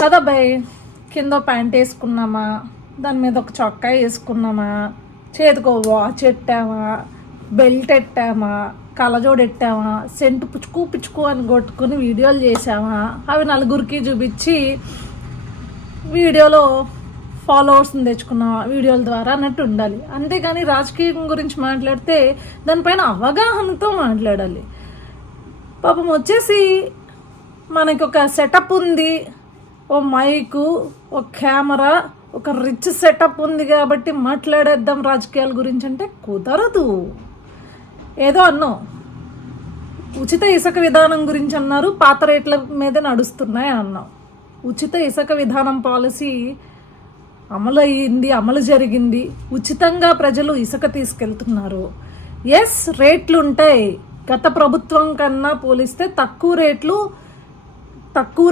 కదా భయ్, కింద ప్యాంట్ వేసుకున్నామా, దాని మీద ఒక చొక్కా వేసుకున్నామా, చేతికో వాచ్ ఎట్టామా, బెల్ట్ ఎట్టామా, కళ్ళజోడు ఎట్టామా, సెంటు పుచ్చుకు పుచ్చుకు అని కొట్టుకుని వీడియోలు చేసామా, అవి నలుగురికి చూపించి వీడియోలో ఫాలోవర్స్ని తెచ్చుకున్నామా వీడియోల ద్వారా అన్నట్టు ఉండాలి. అంతేగాని రాజకీయం గురించి మాట్లాడితే దానిపైన అవగాహనతో మాట్లాడాలి. పాపం వచ్చేసి మనకి ఒక సెటప్ ఉంది, ఓ మైకు, ఒక కెమెరా, ఒక రిచ్ సెటప్ ఉంది కాబట్టి మాట్లాడేద్దాం రాజకీయాల గురించి అంటే కుదరదు. ఏదో అన్నాం, ఉచిత ఇసుక విధానం గురించి అన్నారు, పాత రేట్ల మీద నడుస్తున్నాయి అన్నాం. ఉచిత ఇసుక విధానం పాలసీ అమలు అయ్యింది, అమలు జరిగింది, ఉచితంగా ప్రజలు ఇసుక తీసుకెళ్తున్నారు. ఎస్, రేట్లు ఉంటాయి, గత ప్రభుత్వం కన్నా పోలిస్తే తక్కువ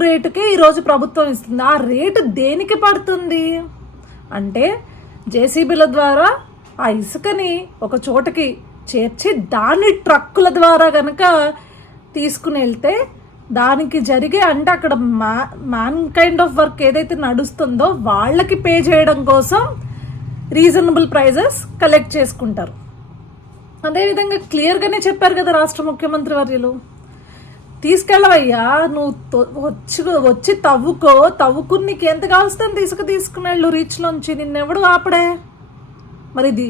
రేటుకే ఈరోజు ప్రభుత్వం ఇస్తుంది. ఆ రేటు దేనికి పడుతుంది అంటే జేసీబీల ద్వారా ఆ ఇసుకని ఒక చోటకి చేర్చి దాన్ని ట్రక్కుల ద్వారా కనుక తీసుకుని వెళ్తే దానికి జరిగే అంటే అక్కడ మ్యాన్ కైండ్ ఆఫ్ వర్క్ ఏదైతే నడుస్తుందో వాళ్ళకి పే చేయడం కోసం రీజనబుల్ ప్రైజెస్ కలెక్ట్ చేసుకుంటారు. అదేవిధంగా క్లియర్గానే చెప్పారు కదా రాష్ట్ర ముఖ్యమంత్రి వర్యులు, తీసుకెళ్ళవయ్యా, నువ్వు వచ్చి తవ్వుకుని నీకు ఎంత కావస్తుంది ఇసుక తీసుకుని వెళ్ళు రీచ్లోంచి, నిన్నెవడు ఆపడే. మరి ఇది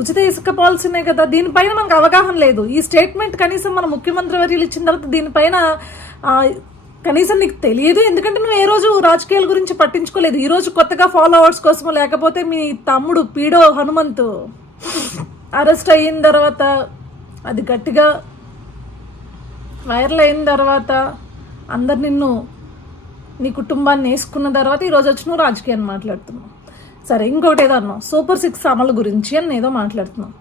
ఉచిత ఇసుక పాలసీనే కదా, దీనిపైన మనకు అవగాహన లేదు. ఈ స్టేట్మెంట్ కనీసం మన ముఖ్యమంత్రి వర్యులు ఇచ్చిన తర్వాత దీనిపైన కనీసం నీకు తెలియదు, ఎందుకంటే నువ్వు ఏ రోజు రాజకీయాల గురించి పట్టించుకోలేదు. ఈరోజు కొత్తగా ఫాలోవర్స్ కోసమో లేకపోతే మీ తమ్ముడు పీడో హనుమంతు అరెస్ట్ అయిన తర్వాత అది గట్టిగా వైరల్ అయిన తర్వాత అందరు నిన్ను నీ కుటుంబాన్ని వేసుకున్న తర్వాత ఈరోజు వచ్చి నువ్వు రాజకీయాన్ని మాట్లాడుతున్నావు. సరే, ఇంకొకటి ఏదో అన్నావు, సూపర్ 6 అమలు గురించి అని ఏదో మాట్లాడుతున్నావు.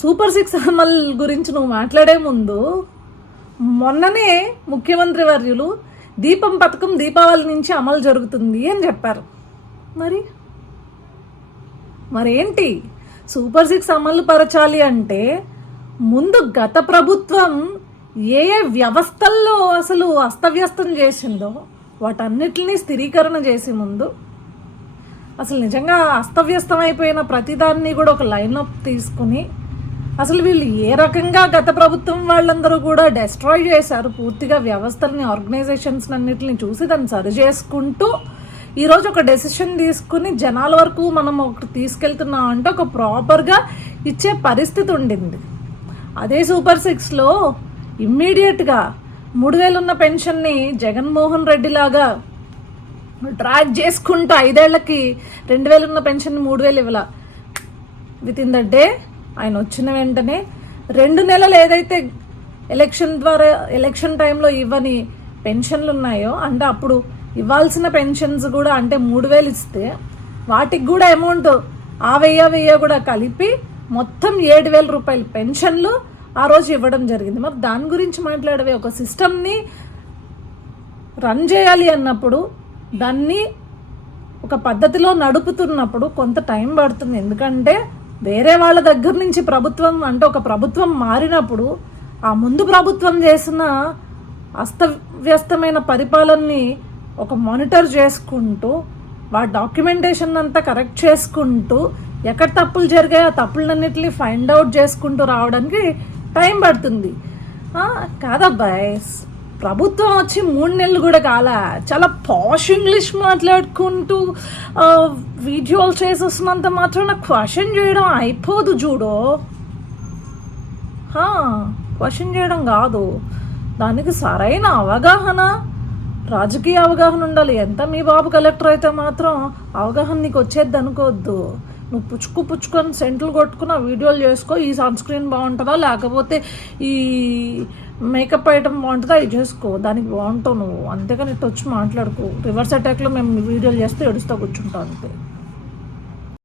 సూపర్ 6 అమలు గురించి నువ్వు మాట్లాడే ముందు మొన్ననే ముఖ్యమంత్రి వర్యులు దీపం పథకం దీపావళి నుంచి అమలు జరుగుతుంది అని చెప్పారు. మరేంటి సూపర్ 6 అమలు పరచాలి అంటే ముందు గత ప్రభుత్వం ఏ వ్యవస్థల్లో అసలు అస్తవ్యస్తం చేసిందో వాటన్నిటిని స్థిరీకరణ చేసే ముందు అసలు నిజంగా అస్తవ్యస్తం అయిపోయిన ప్రతిదాన్ని కూడా ఒక లైన్అప్ తీసుకుని అసలు వీళ్ళు ఏ రకంగా గత ప్రభుత్వం వాళ్ళందరూ కూడా డెస్ట్రాయ్ చేశారు పూర్తిగా వ్యవస్థలని, ఆర్గనైజేషన్స్ అన్నిటిని చూసి దాన్ని సరి చేసుకుంటూ ఈరోజు ఒక డెసిషన్ తీసుకుని జనాల వరకు మనం ఒకటి తీసుకెళ్తున్నాం అంటే ఒక ప్రాపర్గా ఇచ్చే పరిస్థితి ఉండింది. అదే సూపర్ 6లో ఇమ్మీడియట్గా 3000 ఉన్న పెన్షన్ని జగన్మోహన్ రెడ్డి లాగా ట్రాక్ చేసుకుంటూ 5 ఏళ్లకి 2000 ఉన్న పెన్షన్ 3000 ఇవ్వాల. విత్ ఇన్ ద డే ఆయన వచ్చిన వెంటనే 2 నెలలు ఏదైతే ఎలక్షన్ టైంలో ఇవ్వని పెన్షన్లు ఉన్నాయో అంటే అప్పుడు ఇవ్వాల్సిన పెన్షన్స్ కూడా అంటే 3000 ఇస్తే వాటికి కూడా అమౌంట్ ఆ 1000 కూడా కలిపి మొత్తం 7000 రూపాయలు పెన్షన్లు ఆ రోజు ఇవ్వడం జరిగింది. మరి దాని గురించి మాట్లాడవే, ఒక సిస్టమ్ని రన్ చేయాలి అన్నప్పుడు దాన్ని ఒక పద్ధతిలో నడుపుతున్నప్పుడు కొంత టైం పడుతుంది. ఎందుకంటే వేరే వాళ్ళ దగ్గర నుంచి ప్రభుత్వం అంటే ఒక ప్రభుత్వం మారినప్పుడు ఆ ముందు ప్రభుత్వం చేసిన అస్తవ్యస్తమైన పరిపాలనని ఒక మానిటర్ చేసుకుంటూ వాటి డాక్యుమెంటేషన్ అంతా కరెక్ట్ చేసుకుంటూ ఎక్కడ తప్పులు జరిగాయో ఆ తప్పులన్నింటినీ ఫైండ్ అవుట్ చేసుకుంటూ రావడానికి టైం పడుతుంది. కాదబ్బాయ్, ప్రభుత్వం వచ్చి 3 నెలలు కూడా కాల, చాలా పాష్ ఇంగ్లీష్ మాట్లాడుకుంటూ వీడియోలు చేసేస్తున్నంత మాత్రం నాకు క్వశ్చన్ చేయడం అయిపోదు. చూడు, క్వశ్చన్ చేయడం కాదు, దానికి సరైన అవగాహన, రాజకీయ అవగాహన ఉండాలి. ఎంత మీ బాబు కలెక్టర్ అయితే మాత్రం అవగాహన నీకు వచ్చేది అనుకోవద్దు. నువ్వు పుచ్చుకొని సెంట్లు కొట్టుకున్న వీడియోలు చేసుకో, ఈ సన్ స్క్రీన్ బాగుంటుందా లేకపోతే ఈ మేకప్ ఐటమ్ బాగుంటుందా ఇది చేసుకో, దానికి బాగుంటావు నువ్వు. అంతేగాని ఇట్టు వచ్చి మాట్లాడుకో. రివర్స్ అటాక్లో మేము వీడియోలు చేస్తే ఏడుస్తూ కూర్చుంటాం అంతే.